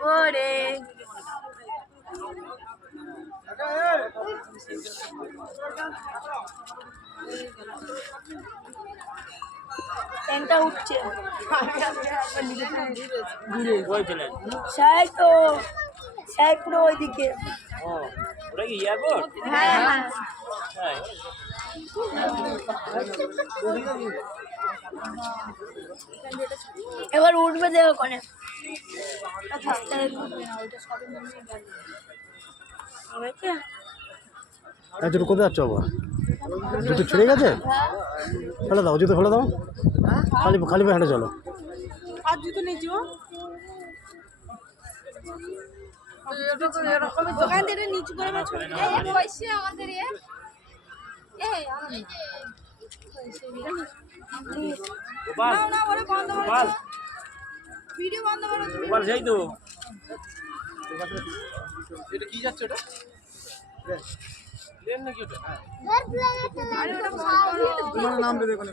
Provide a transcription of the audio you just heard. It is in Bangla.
করে ট্রেনটা উঠছে সাই তো সাই পুরো ওইদিকে হ্যাঁ হ্যাঁ এবার উঠবে দেখো কোনে জুতো কোথায় যাচ্ছ বাবা? জুতো ছিঁড়ে গেছে? ফেলে দাও, জুতো ফেলে দাও, খালি খালি পায়ে হেঁটে চলো। আর জুতো নেই দোকান থেকে নিচু করে আমাদের ভিডিও বন্ধ করো এটা কি যাচ্ছে ওটা প্লেন নাকি ওটা তোমার নাম দে দেখো